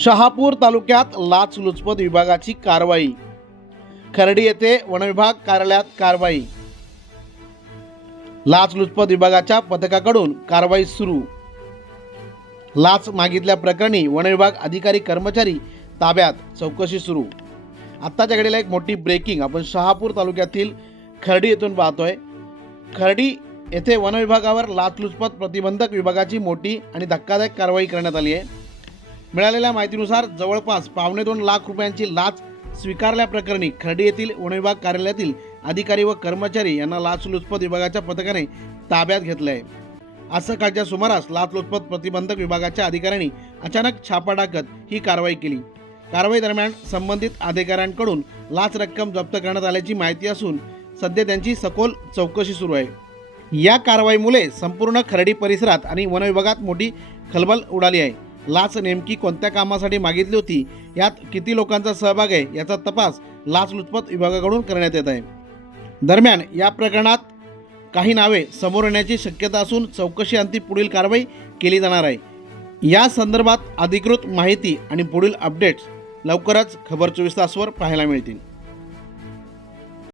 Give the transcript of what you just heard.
शहापूर तालुक्यात लाचलुचपत विभागाची कारवाई। खर्डी येथे वनविभाग कार्यालयात कारवाई। लाचलुचपत विभागाच्या पथकाकडून कारवाई सुरू। लाच मागितल्याप्रकरणी वनविभाग अधिकारी कर्मचारी ताब्यात, चौकशी सुरू। आत्ताच्या घडीला एक मोठी ब्रेकिंग आपण शहापूर तालुक्यातील खर्डी येथून पाहतोय। खर्डी येथे वनविभागावर लाचलुचपत प्रतिबंधक विभागाची मोठी आणि धक्कादायक कारवाई करण्यात आली आहे। मिळालेल्या माहितीनुसार जवळपास 2.25 लाख रुपयांची लाच स्वीकारल्याप्रकरणी खर्डी येथील वनविभाग कार्यालयातील अधिकारी व कर्मचारी यांना लाचलुचपत विभागाच्या पथकाने ताब्यात घेतले आहे। आज सकाळच्या सुमारास लाचलुचपत प्रतिबंधक विभागाच्या अधिकाऱ्यांनी अचानक छापा टाकत ही कारवाई केली। कारवाई दरम्यान संबंधित अधिकाऱ्यांकडून लाच रक्कम जप्त करण्यात आल्याची माहिती असून सध्या त्यांची सखोल चौकशी सुरू आहे। या कारवाईमुळे संपूर्ण खर्डी परिसरात आणि वनविभागात मोठी खळबळ उडाली आहे। लाच नेमकी कोणत्या कामासाठी मागितली होती, यात किती लोकांचा सहभाग आहे याचा तपास लाचलुचपत विभागाकडून करण्यात येत आहे। दरम्यान या प्रकरणात काही नावे समोर येण्याची शक्यता असून चौकशी अंती पुढील कारवाई केली जाणार आहे। या संदर्भात अधिकृत माहिती आणि पुढील अपडेट्स लवकरच खबर 24 तासवर पाहायला मिळतील।